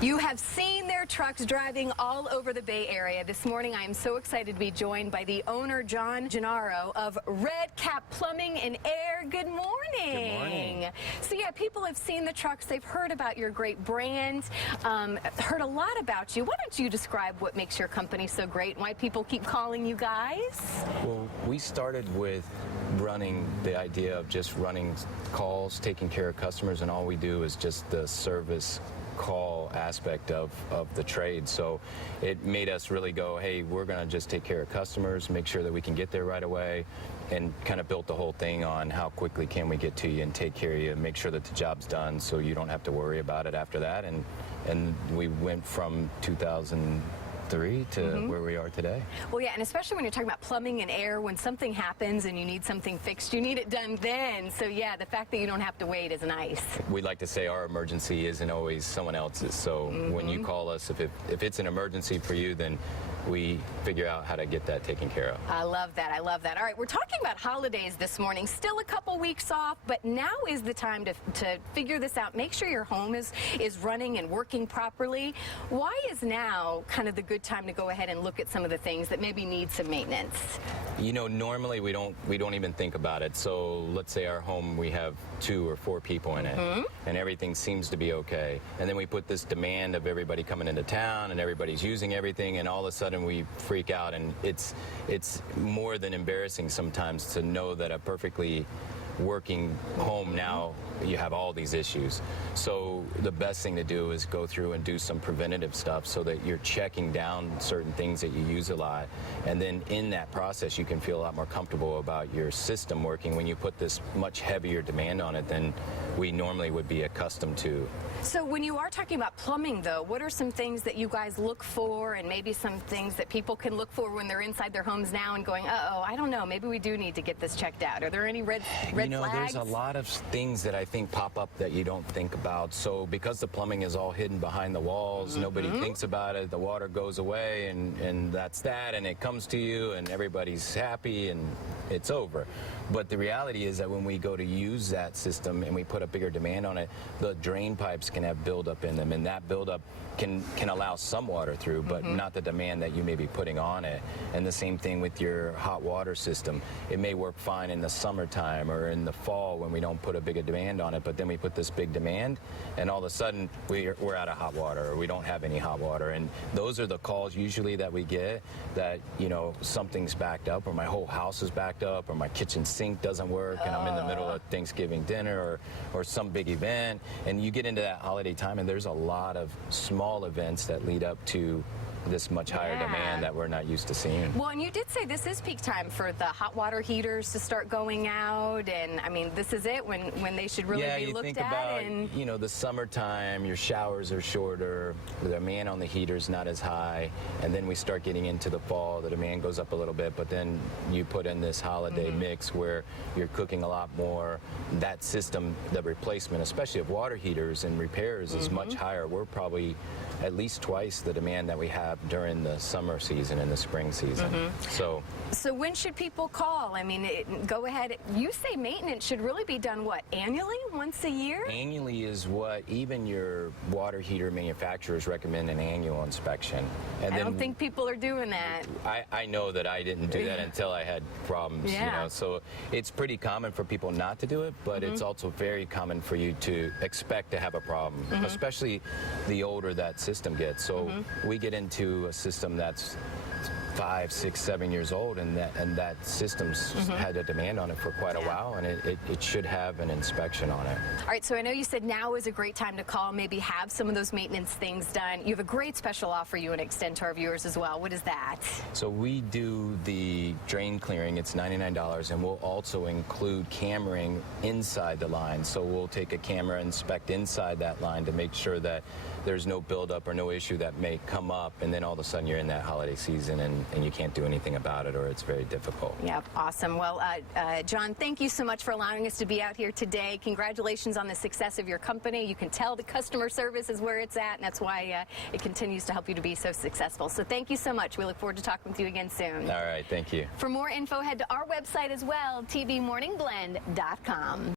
You have seen their trucks driving all over the Bay Area. This morning, I am so excited to be joined by the owner, John Gennaro of Red Cap Plumbing and Air. Good morning. Good morning. So yeah, people have seen the trucks. They've heard about your great brand, heard a lot about you. Why don't you describe what makes your company so great and why people keep calling you guys? Well, we started with running the idea of just running calls, taking care of customers, and all we do is just the service call aspect of the trade. So it made us really go, hey, we're going to just take care of customers, make sure that we can get there right away, and kind of built the whole thing on how quickly can we get to you and take care of you and make sure that the job's done so you don't have to worry about it after that. And we went from 2003 to where we are today. Well, yeah, and especially when you're talking about plumbing and air, when something happens and you need something fixed, you need it done then. So yeah, the fact that you don't have to wait is nice. We like to say our emergency isn't always someone else's. So when you call us, if it's an emergency for you, then we figure out how to get that taken care of. I love that. I love that. All right, we're talking about holidays this morning. Still a couple weeks off, but now is the time to figure this out. Make sure your home is running and working properly. Why is now kind of the good time to go ahead and look at some of the things that maybe need some maintenance? You know, normally we don't even think about it. So let's say our home, we have 2 or 4 people in it, and everything seems to be okay. And then we put this demand of everybody coming into town, and everybody's using everything, and all of a sudden we freak out. And it's more than embarrassing sometimes to know that a perfectly working home now you have all these issues. So the best thing to do is go through and do some preventative stuff so that you're checking down certain things that you use a lot, and then in that process you can feel a lot more comfortable about your system working when you put this much heavier demand on it than we normally would be accustomed to. So when you are talking about plumbing though, what are some things that you guys look for, and maybe some things that people can look for when they're inside their homes now and going, uh-oh, I don't know, maybe we do need to get this checked out? Are there any red flags? There's a lot of things that I think pop up that you don't think about. So because the plumbing is all hidden behind the walls, nobody thinks about it, the water goes away, and that's that, and it comes to you, and everybody's happy, and it's over. But the reality is that when we go to use that system and we put a bigger demand on it, the drain pipes can have buildup in them, and that buildup can allow some water through, but not the demand that you may be putting on it. And the same thing with your hot water system. It may work fine in the summertime or in the fall when we don't put a bigger demand on it, but then we put this big demand, and all of a sudden we're out of hot water, or we don't have any hot water. And those are the calls usually that we get, that, you know, something's backed up, or my whole house is backed up, or my kitchen sink doesn't work, and I'm in the middle of Thanksgiving dinner or some big event. And you get into that holiday time, and there's a lot of small events that lead up to this much higher demand that we're not used to seeing. Well, and you did say this is peak time for the hot water heaters to start going out, and I mean, this is it when they should really be looked at. Yeah, you think about, you know, the summertime, your showers are shorter, the demand on the heater's not as high, and then we start getting into the fall, the demand goes up a little bit, but then you put in this holiday mix where you're cooking a lot more. That system, the replacement, especially of water heaters and repairs, is much higher. We're probably at least twice the demand that we have during the summer season and the spring season. So when should people call? I mean, go ahead. You say maintenance should really be done, what, annually, once a year? Annually is what even your water heater manufacturers recommend, an annual inspection. And I don't think people are doing that. I know that I didn't do that until I had problems. You know, so it's pretty common for people not to do it, but it's also very common for you to expect to have a problem, especially the older that system gets. So we get into a system that's 5, 6, 7 years old, and that system's had a demand on it for quite a while, and it should have an inspection on it. All right, so I know you said now is a great time to call, maybe have some of those maintenance things done. You have a great special offer you want to extend to our viewers as well. What is that? So we do the drain clearing. It's $99, and we'll also include cameraing inside the line. So we'll take a camera, inspect inside that line to make sure that there's no buildup or no issue that may come up, and then all of a sudden you're in that holiday season and you can't do anything about it, or it's very difficult. Yep, awesome. Well, John, thank you so much for allowing us to be out here today. Congratulations on the success of your company. You can tell the customer service is where it's at, and that's why it continues to help you to be so successful. So thank you so much. We look forward to talking with you again soon. All right, thank you. For more info, head to our website as well, tvmorningblend.com.